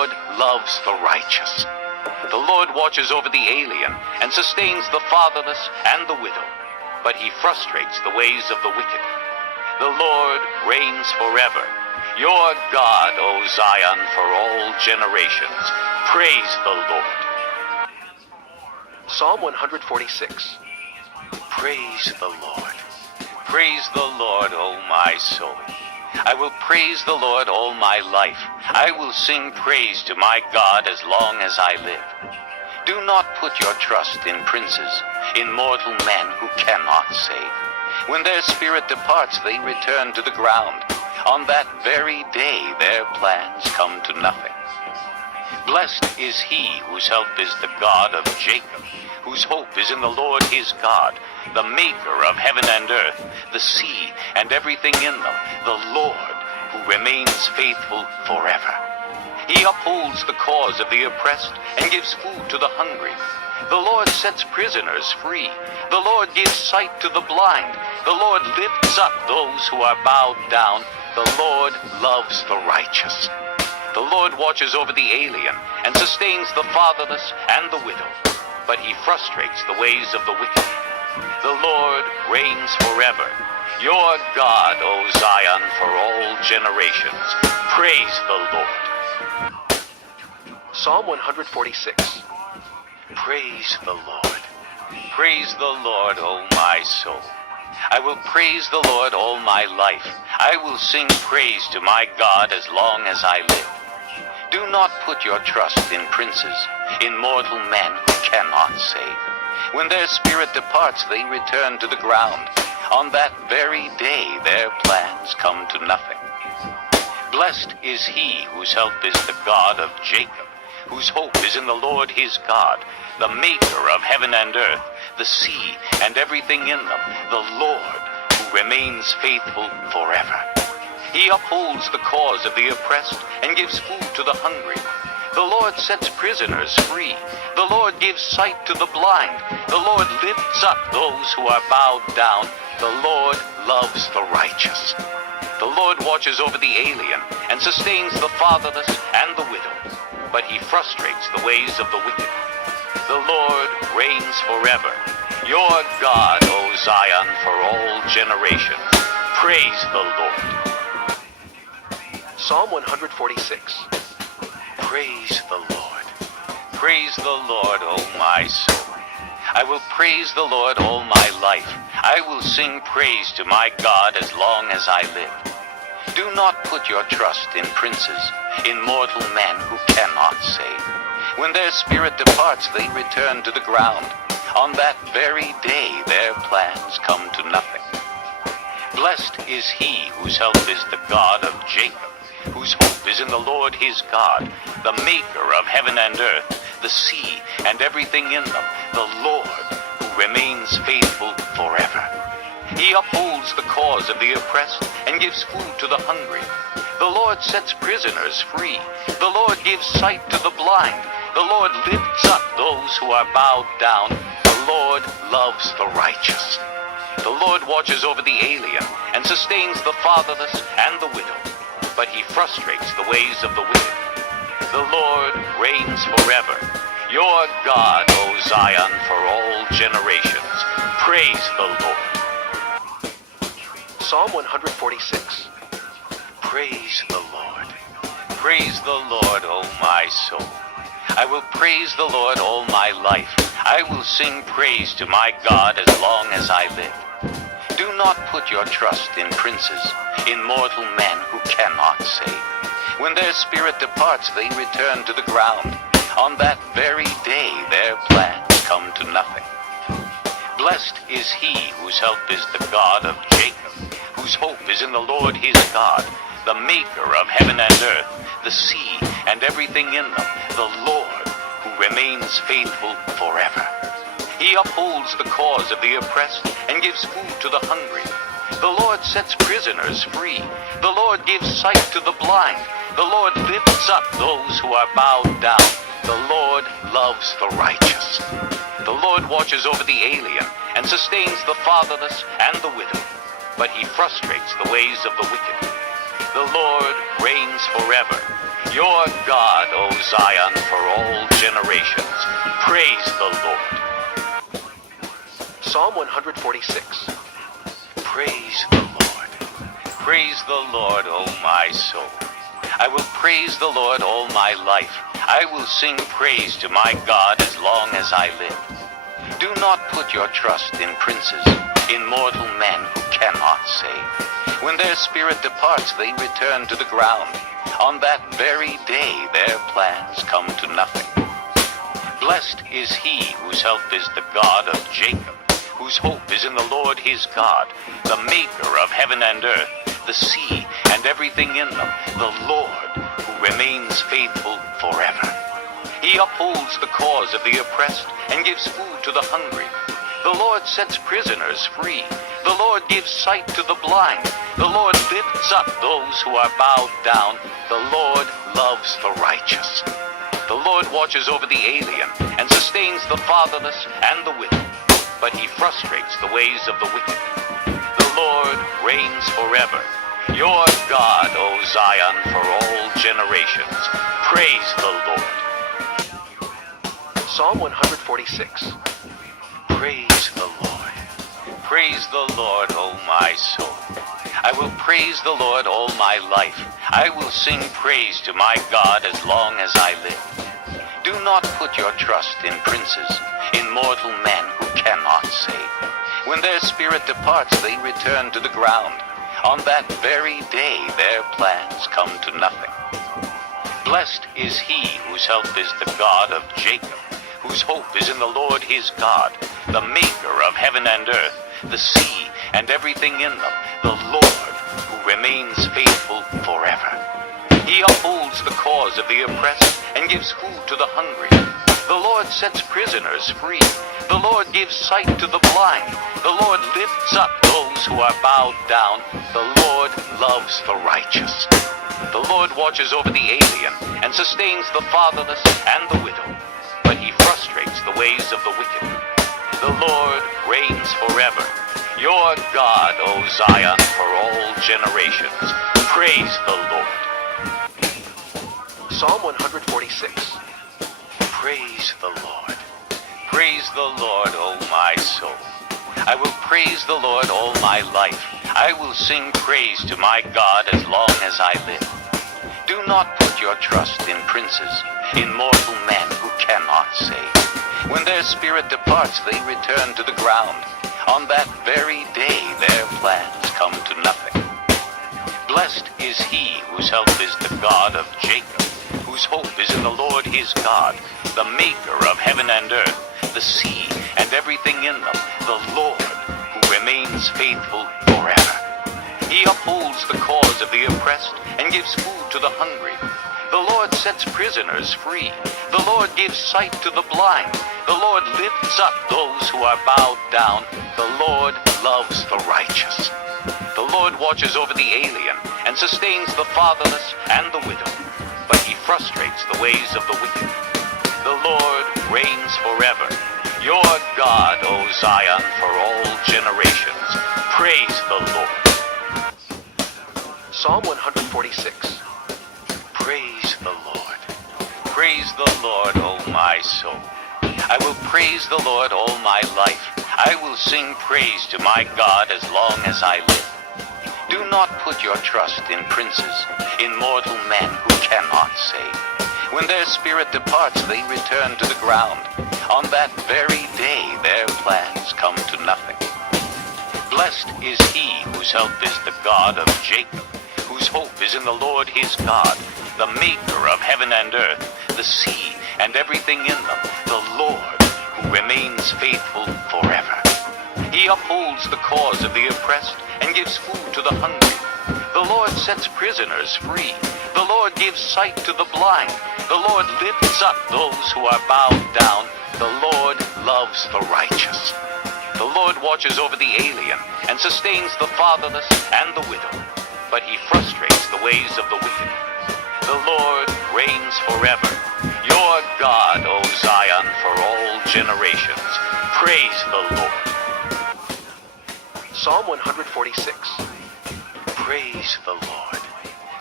Lord loves the righteous. The Lord watches over the alien and sustains the fatherless and the widow, but he frustrates the ways of the wicked. The Lord reigns forever. Your God, O Zion, for all generations. Praise the Lord. Psalm 146. Praise the Lord. Praise the Lord, O my soul. I will praise the Lord all my life. I will sing praise to my God as long as I live. Do not put your trust in princes, in mortal men who cannot save. When their spirit departs, they return to the ground. On that very day, their plans come to nothing. Blessed is he whose help is the God of Jacob, whose hope is in the Lord his God, the maker of heaven and earth, the sea and everything in them, the Lord who remains faithful forever. He upholds the cause of the oppressed and gives food to the hungry. The Lord sets prisoners free. The Lord gives sight to the blind. The Lord lifts up those who are bowed down. The Lord loves the righteous. The Lord watches over the alien and sustains the fatherless and the widow, but he frustrates the ways of the wicked. The Lord reigns forever. Your God, O Zion, for all generations. Praise the Lord. Psalm 146. Praise the Lord. Praise the Lord, O my soul. I will praise the Lord all my life. I will sing praise to my God as long as I live. Do not put your trust in princes, in mortal men who cannot save. When their spirit departs, they return to the ground. On that very day, their plans come to nothing. Blessed is he whose help is the God of Jacob, whose hope is in the Lord his God, the maker of heaven and earth, the sea and everything in them, the Lord who remains faithful forever. He upholds the cause of the oppressed and gives food to the hungry. The Lord sets prisoners free. The Lord gives sight to the blind. The Lord lifts up those who are bowed down. The Lord loves the righteous. The Lord watches over the alien and sustains the fatherless and the widow, but he frustrates the ways of the wicked. The Lord reigns forever. Your God, O Zion, for all generations. Praise the Lord. Psalm 146. Praise the Lord. Praise the Lord, O my soul. I will praise the Lord all my life. I will sing praise to my God as long as I live. Do not put your trust in princes, in mortal men who cannot save. When their spirit departs, they return to the ground. On that very day, their plans come to nothing. Blessed is he whose help is the God of Jacob, whose hope is in the Lord his God, the maker of heaven and earth, the sea and everything in them, the Lord who remains faithful forever. He upholds the cause of the oppressed and gives food to the hungry. The Lord sets prisoners free. The Lord gives sight to the blind. The Lord lifts up those who are bowed down. The Lord loves the righteous. The Lord watches over the alien and sustains the fatherless and the widow, but he frustrates the ways of the wicked. The Lord reigns forever. Your God, O Zion, for all generations. Praise the Lord. Psalm 146. Praise the Lord. Praise the Lord, O my soul. I will praise the Lord all my life. I will sing praise to my God as long as I live. Do not put your trust in princes, in mortal men who cannot save. When their spirit departs, they return to the ground. On that very day, their plans come to nothing. Blessed is he whose help is the God of Jacob, whose hope is in the Lord his God, the maker of heaven and earth, the sea and everything in them, the Lord who remains faithful forever. He upholds the cause of the oppressed and gives food to the hungry. The Lord sets prisoners free. The Lord gives sight to the blind. The Lord lifts up those who are bowed down. The Lord loves the righteous. The Lord watches over the alien and sustains the fatherless and the widow, but he frustrates the ways of the wicked. The Lord reigns forever. Your God, O Zion, for all generations. Praise the Lord. Psalm 146. Praise the Lord. Praise the Lord, O my soul. I will praise the Lord all my life. I will sing praise to my God as long as I live. Do not put your trust in princes, in mortal men who cannot save. When their spirit departs, they return to the ground. On that very day, their plans come to nothing. Blessed is he whose help is the God of Jacob, whose hope is in the Lord his God, the maker of heaven and earth, the sea and everything in them, the Lord who remains faithful forever. He upholds the cause of the oppressed and gives food to the hungry. The Lord sets prisoners free. The Lord gives sight to the blind. The Lord lifts up those who are bowed down. The Lord loves the righteous. The Lord watches over the alien and sustains the fatherless and the widow, but he frustrates the ways of the wicked. The Lord reigns forever. Your God, O Zion, for all generations. Praise the Lord. Psalm 146. Praise the Lord. Praise the Lord, O my soul. I will praise the Lord all my life. I will sing praise to my God as long as I live. Do not put your trust in princes, in mortal men who cannot save. When their spirit departs, they return to the ground. On that very day, their plans come to nothing. Blessed is he whose help is the God of Jacob, whose hope is in the Lord his God, the maker of heaven and earth, the sea and everything in them, the Lord who remains faithful forever. He upholds the cause of the oppressed and gives food to the hungry. The Lord sets prisoners free. The Lord gives sight to the blind. The Lord lifts up those who are bowed down. The Lord loves the righteous. The Lord watches over the alien and sustains the fatherless and the widow, but he frustrates the ways of the wicked. The Lord reigns forever. Your God, O Zion, for all generations. Praise the Lord. Psalm 146. Praise the Lord. Praise the Lord, O my soul. I will praise the Lord all my life. I will sing praise to my God as long as I live. Do not put your trust in princes, in mortal men who cannot save. When their spirit departs, they return to the ground. On that very day, their plans come to nothing. Blessed is he whose help is the God of Jacob, whose hope is in the Lord his God, the maker of heaven and earth, the sea and everything in them, the Lord who remains faithful forever. He upholds the cause of the oppressed and gives food to the hungry. The Lord sets prisoners free. The Lord gives sight to the blind. The Lord lifts up those who are bowed down. The Lord loves the righteous. The Lord watches over the alien and sustains the fatherless and the widow, but he frustrates the ways of the wicked. The Lord reigns forever. Your God, O Zion, for all generations. Praise the Lord. Psalm 146. Praise the Lord. Praise the Lord, O my soul. I will praise the Lord all my life. I will sing praise to my God as long as I live. Do not put your trust in princes, in mortal men who cannot save. When their spirit departs, they return to the ground. On that very day, their plans come to nothing. Blessed is he whose help is the God of Jacob, whose hope is in the Lord his God, the maker of heaven and earth, the sea and everything in them, the Lord who remains faithful forever. He upholds the cause of the oppressed and gives food to the hungry. The Lord sets prisoners free. The Lord gives sight to the blind. The Lord lifts up those who are bowed down. The Lord loves the righteous. The Lord watches over the alien and sustains the fatherless and the widow, but he frustrates the ways of the wicked. The Lord reigns forever. Your God, O Zion, for all generations. Praise the Lord. Psalm 146. Praise the Lord.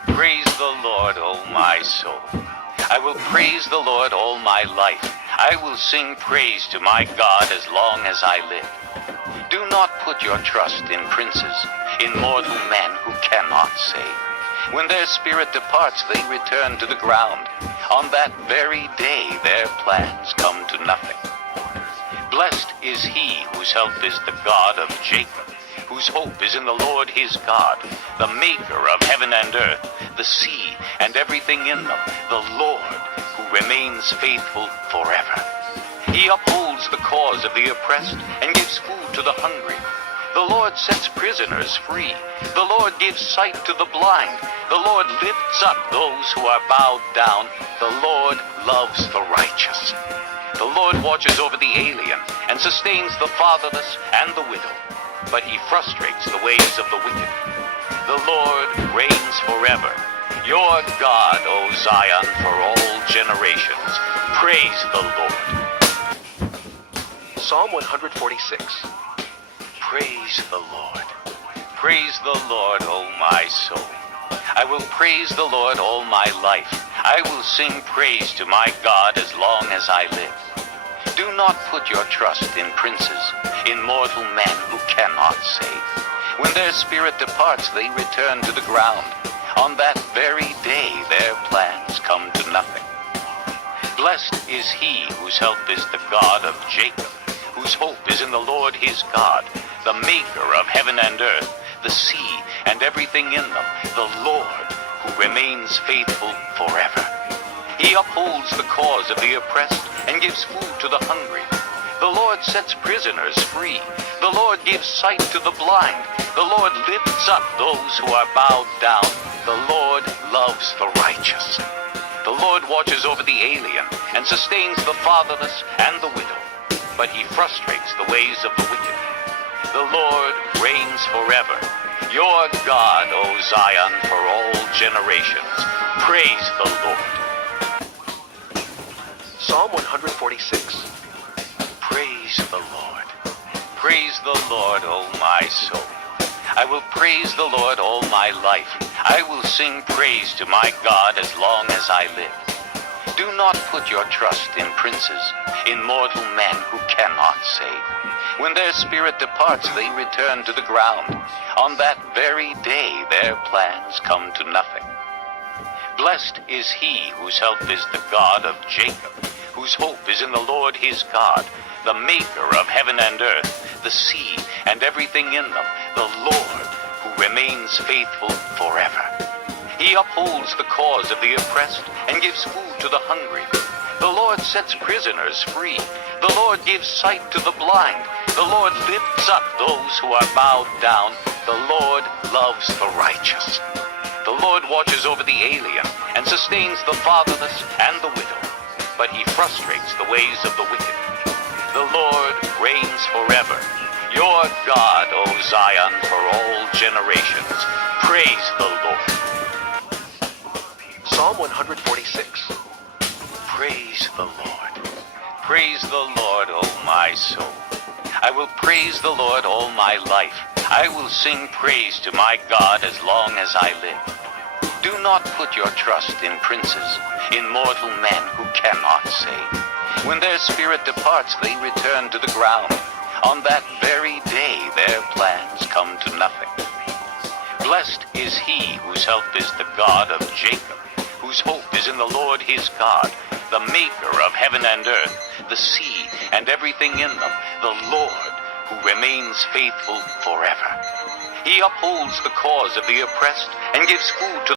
Praise the Lord, O my soul. I will praise the Lord all my life. I will sing praise to my God as long as I live. Do not put your trust in princes, in mortal men who cannot save. When their spirit departs, they return to the ground. On that very day, their plans come to nothing. Blessed is he whose help is the God of Jacob, whose hope is in the Lord his God, the maker of heaven and earth, the sea and everything in them, the Lord who remains faithful forever. He upholds the cause of the oppressed and gives food to the hungry. The Lord sets prisoners free. The Lord gives sight to the blind. The Lord lifts up those who are bowed down. The Lord loves the righteous. The Lord watches over the alien and sustains the fatherless and the widow, but he frustrates the ways of the wicked. The Lord reigns forever. Your God, O Zion, for all generations. Praise the Lord. Psalm 146. Praise the Lord. Praise the Lord, O my soul. I will praise the Lord all my life. I will sing praise to my God as long as I live. Do not put your trust in princes, in mortal men who cannot save. When their spirit departs, they return to the ground. On that very day, their plans come to nothing. Blessed is he whose help is the God of Jacob, whose hope is in the Lord his God, the maker of heaven and earth, the sea and everything in them, the Lord who remains faithful forever. He upholds the cause of the oppressed and gives food to the hungry. The Lord sets prisoners free. The Lord gives sight to the blind. The Lord lifts up those who are bowed down. The Lord loves the righteous. The Lord watches over the alien and sustains the fatherless and the widow, but he frustrates the ways of the wicked. The Lord reigns forever. Your God, O Zion, for all generations. Praise the Lord. Psalm 146. Praise the Lord. Praise the Lord, O my soul. I will praise the Lord all my life. I will sing praise to my God as long as I live. Do not put your trust in princes, in mortal men who cannot save. When their spirit departs, they return to the ground. On that very day, their plans come to nothing. Blessed is he whose help is the God of Jacob, whose hope is in the Lord his God, the maker of heaven and earth, the sea and everything in them, the Lord who remains faithful forever. He upholds the cause of the oppressed and gives food to the hungry. The Lord sets prisoners free. The Lord gives sight to the blind. The Lord lifts up those who are bowed down. The Lord loves the righteous. The Lord watches over the alien and sustains the fatherless and the widow, but he frustrates the ways of the wicked. The Lord reigns forever. Your God, O Zion, for all generations. Praise the Lord. Psalm 146. Praise the Lord. Praise the Lord, O my soul. I will praise the Lord all my life. I will sing praise to my God as long as I live. Do not put your trust in princes, in mortal men who cannot save. When their spirit departs, they return to the ground. On that very day, their plans come to nothing. Blessed is he whose help is the God of Jacob, whose hope is in the Lord his God, the maker of heaven and earth, the sea and everything in them, the Lord who remains faithful forever. He upholds the cause of the oppressed and gives food to